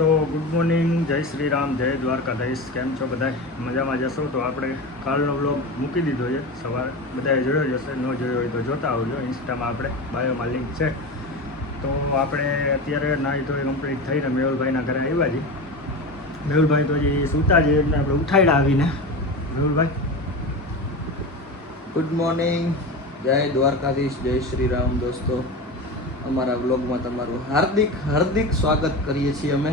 તો good morning, જય શ્રી રામ, જય દ્વારકાધીશ. કેમ છો બધા? મજામાં જશો? તો આપણે કાલનો વ્લોગ મૂકી દીધો છે સવારે, બધાએ જોયો જશે, ન જોયો હોય તો જોતા આવજો. ઇન્સ્ટામાં આપણે બાયોમાં લિંક છે. તો આપણે અત્યારે નાહી ધોઈ કમ્પ્લીટ થઈને મેહુલભાઈના ઘરે આવ્યા છીએ. મેહુલભાઈ તો હજી સૂતા છે, એમને આપણે ઉઠાડ્યા આવીને. મેહુલભાઈ ગુડ મોર્નિંગ, જય દ્વારકાધીશ, જય શ્રી રામ. દોસ્તો, અમારા વ્લોગમાં તમારું હાર્દિક હાર્દિક સ્વાગત કરીએ છીએ અમે.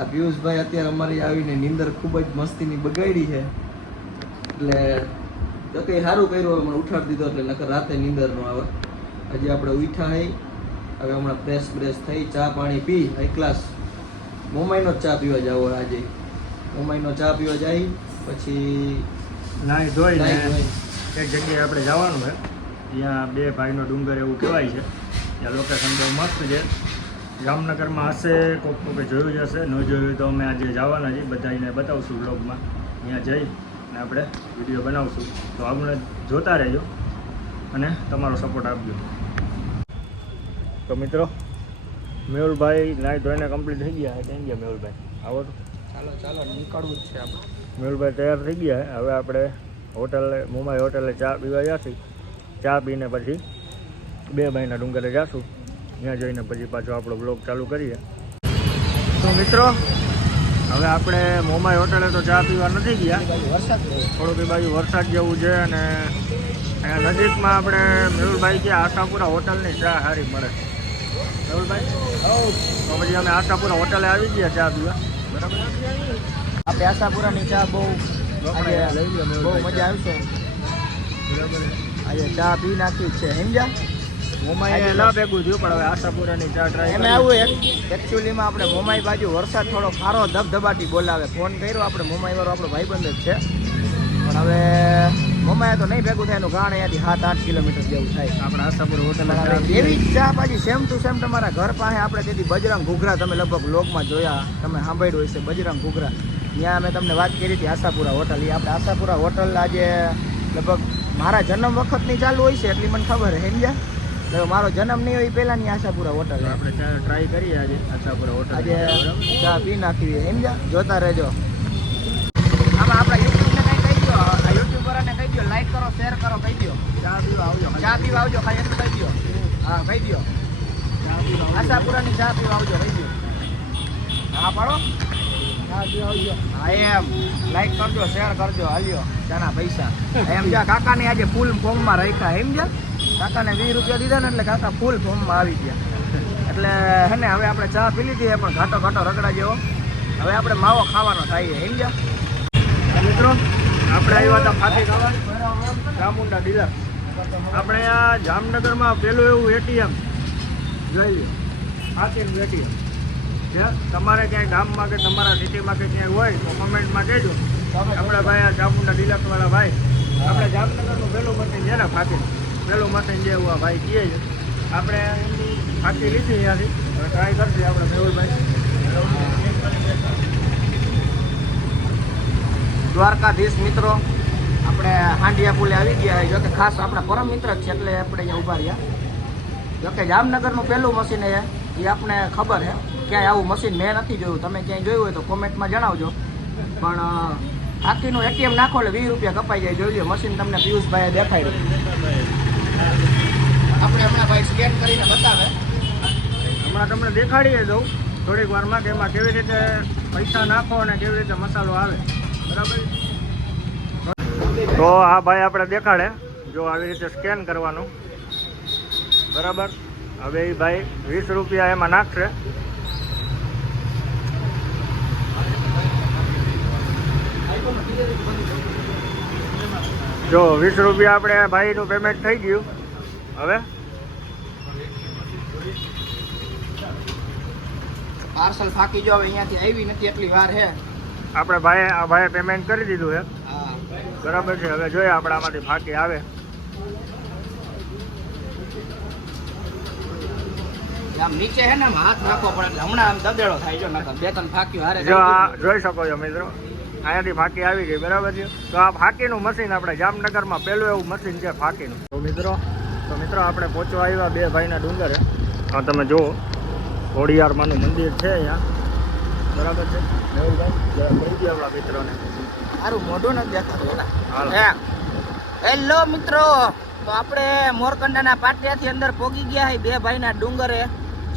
આ પિયુષભાઈ અત્યારે અમારી આવીને નીંદર ખૂબ જ મસ્તીની બગાડી છે, એટલે તો કંઈ સારું કર્યું, મને ઉઠાડી દીધો એટલે નકર રાતે નીંદર ન આવે. હજી આપણે ઉઠ્યા હઈ, હવે હમણાં ફ્રેશ બ્રેશ થઈ, ચા પાણી પી, હાઈ ક્લાસ મોમાઈનો જ ચા પીવા જાવ. આજે મોમાઈનો ચા પીવા જાય, પછી નાહી ધોઈને એક જગ્યાએ આપણે જવાનું છે. ત્યાં બે ભાઈનો ડુંગર એવું કહેવાય છે. ત્યાં લોકેશન બહુ મસ્ત છે. જામનગરમાં હશે, કોકે જોયું જ હશે, ન જોયું હોય તો અમે આજે જવાના છીએ, બધાને બતાવશું વ્લોગમાં. ત્યાં જઈ અને આપણે વિડીયો બનાવશું. તો આપણે જોતા રહેજો અને તમારો સપોર્ટ આપજો. તો મિત્રો, મેહુલભાઈ નાહી ધોઈને કમ્પ્લીટ થઈ ગયા. થઈ ગયા મેહુલભાઈ? આવો તો ચાલો નીકળવું જ છે આપણે. મેહુલભાઈ તૈયાર થઈ ગયા. હવે આપણે હોટલે, મુંબઈ હોટલે ચા પીવા જઈશું. ચા પીને પછી બે ભાઈના ડુંગરે જઈશું. ત્યાં જઈને પછી પાછો આપણો બ્લોગ ચાલુ કરીએ. તો મિત્રો, હવે આપણે મોમાઈ હોટલે તો ચા પીવા નથી ગયા. વરસાદ થોડુંક એ બાજુ વરસાદ જેવું છે અને અહીંયા નજીકમાં આપણે મેહુલભાઈ કે આશાપુરા હોટલની ચા સારી મળે. મેહુલભાઈ, તો પછી અમે આશાપુરા હોટલે આવી ગયા ચા પીવા. બરાબર, આપણે આશાપુરાની ચા બહુ આજે બહુ મજા આવશે. બરાબર, આજે ચા પી નાખી છે, સમજ્યા? મોમાઈ ના ભેગું થયું, પણ હવે આશાપુરાની ચા ટ્રાય એમ આવું એકચ્યુઅલીમાં આપણે મોમાઈ બાજુ વરસાદ થોડો ખારો ધબધબાટી બોલાવે. ફોન કર્યો આપણે, મોમાઈ વાળો આપણો ભાઈબંધ જ છે, પણ હવે મોમાઈ તો નહીં ભેગું થાય. એનું ગાણ અહીંયાથી 7-8 કિલોમીટર જેવું થાય. આપણે આશાપુરા હોટલ એવી જ ચા પાછી સેમ ટુ સેમ તમારા ઘર પાસે આપણે તેથી બજરંગ ઘૂઘરા, તમે લગભગ વ્લોગમાં જોયા, તમે સાંભળ્યું હોય છે બજરંગ ઘૂઘરા. ત્યાં અમે તમને વાત કરી હતી આશાપુરા હોટલ. એ આપણે આશાપુરા હોટલ આજે લગભગ મારા જન્મ વખતની ચાલુ હોય છે એટલી મને ખબર છે, સમજ્યા? મારો જન્મ નહીં હોય પહેલાની આશાપુરા હોટલ. આપણે ચા ટ્રાય કરીએ આજે આશાપુરા હોટલ. આજે ચા પી નાખીએ, સમજ્યા? જોતા રહેજો. આમાં આપણા યુટ્યુબને કંઈ કહી દો, આ યુટ્યુબરને કહી દો, લાઈક કરો, શેર કરો, કહી દો. ચા પીવા આવજો, ચા પીવા આવજો, ખાલી એટલું કહી દો. હા, કહી દો, આશાપુરાની ચા પીવા આવજો, કહી દો. હા પાડો, ચા પીવા આવજો. હા એમ, લાઈક કરજો, શેર કરજો, હાલ્યો ચાના પૈસા. એમ જા કાકાને આજે ફૂલ ફોર્મમાં રાખ્યા, એમ જા કાકાને 20 રૂપિયા દીધા ને એટલે કાકા ફૂલ ફોર્મમાં આવી ગયા. એટલે હે ને, હવે આપણે ચા પી લીધી પણ ઘાટો ઘાટો રગડા જેવો. હવે આપણે માવો ખાવાનો થાય, સમજ્યા? મિત્રો, આપણે આવ્યા હતા ફાટી ખાવા ચામુંડા ડીલર. આપણે આ જામનગરમાં પેલું એવું એટીએમ જોઈ લો, ફાટીનું એટીએમ. જે તમારે ક્યાંય ગામમાં કે તમારા સિટીમાં કે ક્યાંય હોય તો કમેન્ટમાં કહેજો. આપણે ભાઈ આ ચામુંડા ડીલરવાળા ભાઈ, આપણે જામનગરનું પેલું મશીન છે ને ફાટી, પેલું મશીન જે એવું આ ભાઈ કહે છે. આપણે એમની ફાટી લીધી ત્યાંથી, હવે ટ્રાય કરશે આપણે મેહુલભાઈ. દ્વારકાધીશ મિત્રો, આપણે હાંડિયા પુલે આવી ગયા. જોકે ખાસ આપણા પરમ મિત્ર જ છે એટલે આપણે અહીંયા ઊભા રહ્યા. જોકે જામનગરનું પહેલું મશીન એ આપણે ખબર છે, ક્યાંય આવું મશીન મેં નથી જોયું. તમે ક્યાંય જોયું હોય તો કોમેન્ટમાં જણાવજો. પણ હાકીનું એટીએમ નાખો એટલે 20 રૂપિયા કપાઈ જાય. જોઈ લો મશીન, તમને પિયુષભાઈએ દેખાડ્યું. આપણે હમણાં ભાઈ સ્કેન કરીને બતાવે. હમણાં તમને દેખાડીએ દઉં થોડીક વારમાં કે એમાં કેવી રીતે પૈસા નાખો અને કેવી રીતે મસાલો આવે. બરાબર, તો આ ભાઈ આપણે દેખાડે, જો આવી રીતે સ્કેન કરવાનું. બરાબર, હવે એ ભાઈ 20 રૂપિયા એમાં નાખશે. જો 20 રૂપિયા આપણે ભાઈનું પેમેન્ટ થઈ ગયું. હવે પાર્સલ ફાકી જો, હવે અહીંયાથી આવી નથી એટલી વાર છે. આપણે આ ભાઈએ પેમેન્ટ કરી દીધું છે. બરાબર છે, હવે જોઈએ આપણે આમાંથી ફાકી આવે. આમ નીચે છે ને હાથ નાખવો પડે એટલે હમણાં આમ દદેડો થાય. જો નકર 2-3 ફાક્યું હારે. જો આ જોઈ શકો છો મિત્રો, અહીંયાથી ફાકી આવી ગઈ. બરાબર છે, તો આ ફાકીનું મશીન આપણે જામનગરમાં પહેલું એવું મશીન છે ફાકીનું. તો મિત્રો આપણે પહોંચવા આવ્યા બે ભાઈના ડુંગરે. તમે જુઓ, ખોડિયારમાંનું મંદિર છે અહીંયા. બરાબર છે મેહુલભાઈ જરા કહી દો આપણા મિત્રોને. સારું મોઢું નથી દેખાતું હાલો. હેલો મિત્રો, તો આપણે મોરકંડાના પાટિયાથી અંદર પોગી ગયા છે બે ભાઈના ડુંગરે,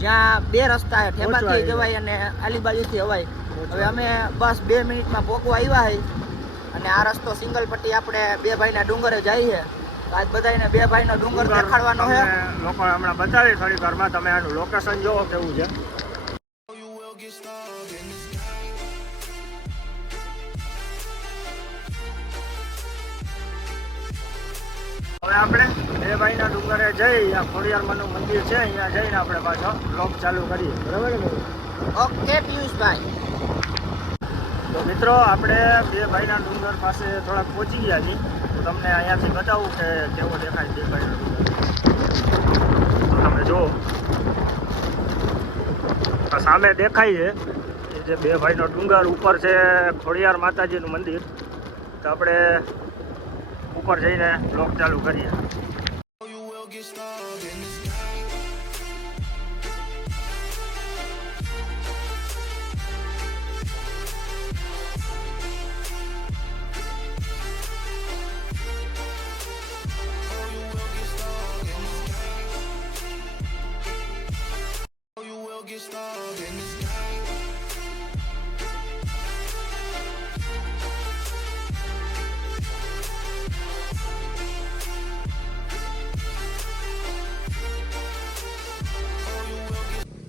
જ્યાં બે રસ્તા છે, ઠેબાથી જવાય અને આલી બાજુથી અવાય. હવે અમે બસ 2 મિનિટમાં પોગવા આવ્યા છે અને આ રસ્તો સિંગલ પટ્ટી આપણે બે ભાઈના ડુંગરે જઈએ. આજ બધાને બે ભાઈનો ડુંગર દેખાડવાનો છે. લોકો હમણાં બતાવી થોડીક વારમાં, તમે આનું લોકેશન જોવો કેવું છે. હવે આપણે બે ભાઈના ડુંગરે જઈ, અહીંયા ખોડિયારમાંનું મંદિર છે, અહીંયા જઈને આપણે પાછો બ્લોગ ચાલુ કરીએ. બરાબર ને? ઓકે પિયુષભાઈ. તો મિત્રો આપણે બે ભાઈના ડુંગર પાસે થોડાક પહોંચી ગયા છીએ. તો તમને અહીંયાથી બતાવું કે કેવો દેખાય બે ભાઈનો ડુંગર. તો તમે જુઓ આ સામે દેખાય છે એ જે બે ભાઈનો ડુંગર, ઉપર છે ખોડિયાર માતાજીનું મંદિર. તો આપણે ઉપર જઈને બ્લોગ ચાલુ કરીએ.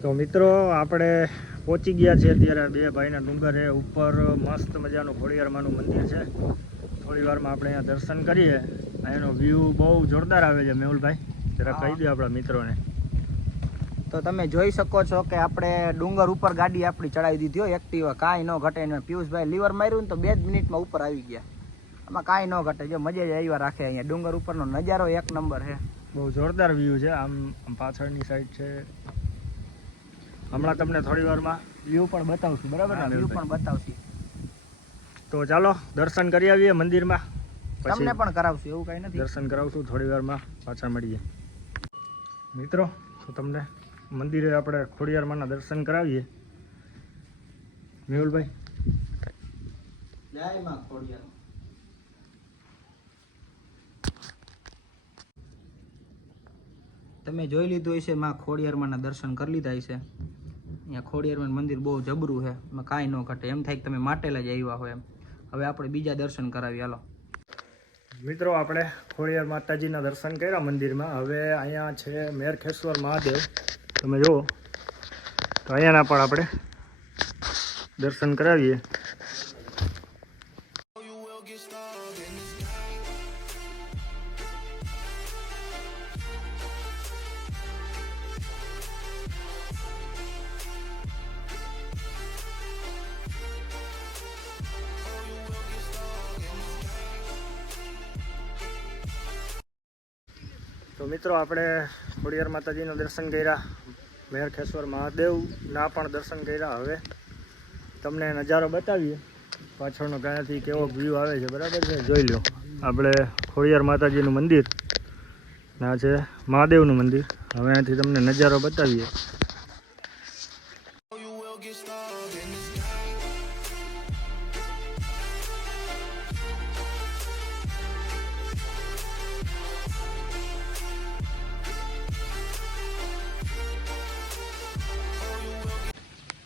તો મિત્રો આપણે પહોંચી ગયા છીએ અત્યારે બે ભાઈના ડુંગરે. ઉપર મસ્ત મજાનું ખોડિયારમાંનું મંદિર છે. થોડી વારમાં આપણે અહીંયા દર્શન કરીએ. અહીંનો વ્યૂ બહુ જોરદાર આવે છે. મેહુલભાઈ જરા કહી દો આપણા મિત્રોને. તો તમે જોઈ શકો છો કે આપણે ડુંગર ઉપર ગાડી આપણી ચડાવી દીધી હોય એક્ટિવા, કાંઈ ન ઘટે. ને પિયુષભાઈ લીવર માર્યું ને તો 2 જ મિનિટમાં ઉપર આવી ગયા. આમાં કાંઈ ન ઘટે. જો મજા જ આવ્યા રાખે. અહીંયા ડુંગર ઉપરનો નજારો 1 નંબર છે. બહુ જોરદાર વ્યૂ છે. આમ પાછળની સાઈડ છે. હમણાં તમને થોડી વારમાં વ્યૂ પણ બતાવશું. બરાબર ને? વ્યૂ પણ બતાવશું. તો ચાલો દર્શન કરી આવીએ મંદિરમાં. તમને પણ કરાવશું, એવું કાંઈ નથી. દર્શન કરાવશું થોડી વારમાં, પાછા મળીએ. મિત્રો તો તમને મંદિરે આપણે ખોડિયારમાંના દર્શન કરાવીએ. મેહુલભાઈ જય માં ખોડિયાર. તમે જોઈ લીધું હશે માં ખોડિયારમાંના દર્શન કરી લીધા હશે. અહીંયા ખોડિયારમાંનું મંદિર બહુ જબરું છે, એમાં કાંઈ ન ઘટે. એમ થાય કે તમે માટેલા જ આવ્યા હોય એમ. હવે આપણે બીજા દર્શન કરાવીએ. હાલો મિત્રો, આપણે ખોડિયાર માતાજીના દર્શન કર્યા મંદિરમાં. હવે અહીંયા છે મેરખેશ્વર મહાદેવ. તમે જુઓ તો અહીંયાના પણ આપણે દર્શન કરાવીએ. તો મિત્રો આપણે ખોડિયાર માતાજીના દર્શન કર્યા, મેરખેશ્વર મહાદેવના પણ દર્શન કર્યા. હવે તમને નજારો બતાવીએ પાછળનો, ક્યાંથી કેવો વ્યૂ આવે છે. બરાબર છે? જોઈ લો. આપણે ખોડિયાર માતાજીનું મંદિર ના છે મહાદેવનું મંદિર. હવે અહીંયાથી તમને નજારો બતાવીએ.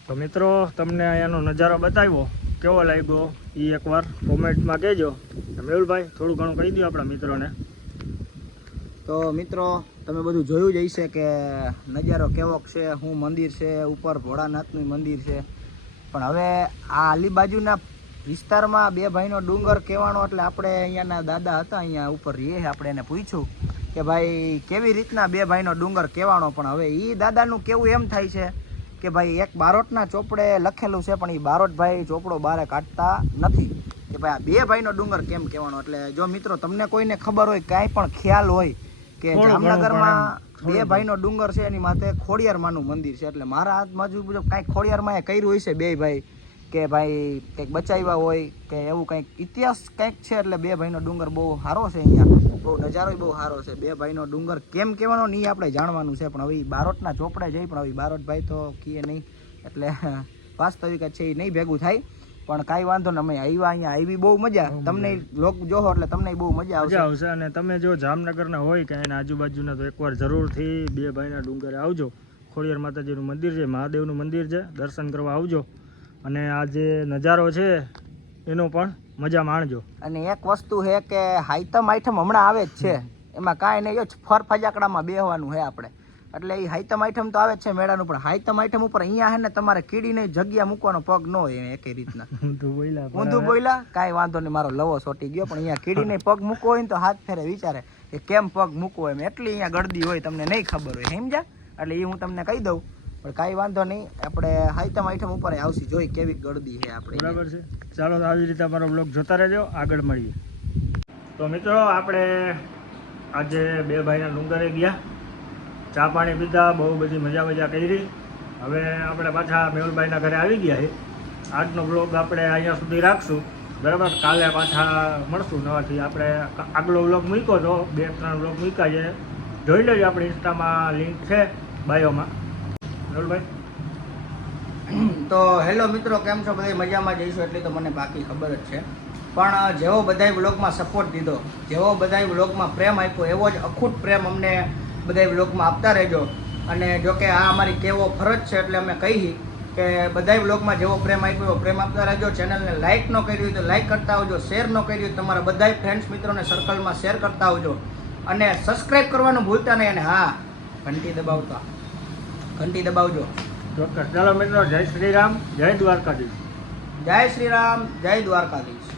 તો મિત્રો તમને અહીંયાનો નજારો બતાવ્યો, કેવો લાગ્યો એ એકવાર કોમેન્ટમાં કહેજો. મેહુલભાઈ થોડું ઘણું કહી દો આપણા મિત્રોને. તો મિત્રો તમે બધું જોયું જ હશે કે નજારો કેવો છે, શું મંદિર છે. ઉપર ભોળાનાથનું મંદિર છે. પણ હવે આ આલી બાજુના વિસ્તારમાં બે ભાઈનો ડુંગર કહેવાનો એટલે આપણે અહીંયાના દાદા હતા, અહીંયા ઉપર રહીએ. આપણે એને પૂછ્યું કે ભાઈ કેવી રીતના બે ભાઈનો ડુંગર કહેવાનો. પણ હવે એ દાદાનું કેવું એમ થાય છે કે ભાઈ એક બારોટના ચોપડે લખેલું છે, પણ એ બારોટભાઈ ચોપડો બારે કાઢતા નથી કે ભાઈ આ બે ભાઈનો ડુંગર કેમ કહેવાનો. એટલે જો મિત્રો તમને કોઈને ખબર હોય, કાંઈ પણ ખ્યાલ હોય કે જામનગરમાં બે ભાઈનો ડુંગર છે, એની માથે ખોડિયારમાંનું મંદિર છે. એટલે મારા હાથ મુજબ કાંઈક ખોડિયારમાં એ કર્યું હોય છે બે ભાઈ, કે ભાઈ કંઈક બચાવ્યા હોય કે એવું કંઈક ઇતિહાસ કંઈક છે. એટલે બે ભાઈનો ડુંગર બહુ સારો છે. અહીંયા બહુ નજારો બહુ સારો છે. બે ભાઈનો ડુંગર કેમ કહેવાનો નહીં આપણે જાણવાનું છે. પણ હવે બારોટના ચોપડે જઈ, પણ હવે બારોટભાઈ તો કીએ નહીં. એટલે વાસ્તવિક છે એ નહીં ભેગું થાય. પણ કાંઈ વાંધો નહીં, અમે આવ્યા અહીંયા આવી બહુ મજા. તમને લોક જોહો એટલે તમને બહુ મજા આવશે. અને તમે જો જામનગરના હોય કે એના આજુબાજુના તો એકવાર જરૂરથી બે ભાઈના ડુંગરે આવજો. ખોડિયાર માતાજીનું મંદિર છે, મહાદેવનું મંદિર છે, દર્શન કરવા આવજો અને આ જે નજારો છે એનો પણ મજા માણજો. અને એક વસ્તુ છે કે હાઈતમ આઈટમ હમણાં આવે જ છે, એમાં કાંઈ નહીં, ફર ફજાકડામાં બેહવાનું છે આપણે. એટલે એ હાઈતમ આઈટમ તો આવે જ છે મેળાનું, પણ હાઈતમ આઈટમ ઉપર અહીંયા છે ને તમારે કીડીને જગ્યા મૂકવાનો પગ ન હોય એકે રીતના. ઊંધું બોલ્યા કાંઈ વાંધો નહીં, મારો લવો સોટી ગયો. પણ અહીંયા કીડીને પગ મૂકવો હોય ને તો હાથ ફેરે વિચારે કે કેમ પગ મૂકવો એમ, એટલી અહીંયા ગળદી હોય તમને નહીં ખબર હોય, સમજ્યા? એટલે એ હું તમને કહી દઉં, પણ કાંઈ વાંધો નહીં, આપણે હાઈતમ આઈટમ ઉપર આવશે, જોઈ કેવી ગળદી છે આપણે. બરાબર છે. ચાલો તો આવી રીતે અમારો બ્લોગ જોતા રહેજો, આગળ મળીએ. તો મિત્રો આપણે આજે બે ભાઈના ડુંગરે ગયા, ચા પાણી પીધા, બહુ બધી મજા કરી. હવે આપણે પાછા મેહુલભાઈના ઘરે આવી ગયા છે. આજનો બ્લોગ આપણે અહીંયા સુધી રાખશું, બરાબર. કાલે પાછા મળશું નવાથી. આપણે આગલો બ્લોગ મૂક્યો હતો, 2-3 બ્લોગ મૂક્યા છે, જોઈ લેજો. આપણી ઇન્સ્ટામાં લિંક છે બાયોમાં. મેહુલભાઈ તો હેલો મિત્રો, કેમ છો? બધા મજામાં જઈશું એટલી તો મને બાકી ખબર જ છે. પણ જેવો બધાય વ્લોગમાં સપોર્ટ દીધો, જેવો બધાય વ્લોગમાં પ્રેમ આપ્યો, એવો જ અખૂટ પ્રેમ અમને બધાય વ્લોગમાં આપતા રહેજો. અને જો કે આ અમારી કેવો ફરજ છે એટલે અમે કહીએ કે બધાય વ્લોગમાં જેવો પ્રેમ આપ્યો એવો પ્રેમ આપતા રહેજો. ચેનલને લાઇક ન કરી હોય તો લાઇક કરતા આવજો, શેર ન કરી હોય તો તમારા બધાય ફ્રેન્ડ્સ મિત્રોને સર્કલમાં શેર કરતા આવજો, અને સબસ્ક્રાઈબ કરવાનું ભૂલતા નહીં. અને હા, ઘંટી દબાવજો. ચોક્કસ. ચાલો મિત્રો, જય શ્રી રામ, જય દ્વારકાધીશ. જય શ્રી રામ, જય દ્વારકાધીશ.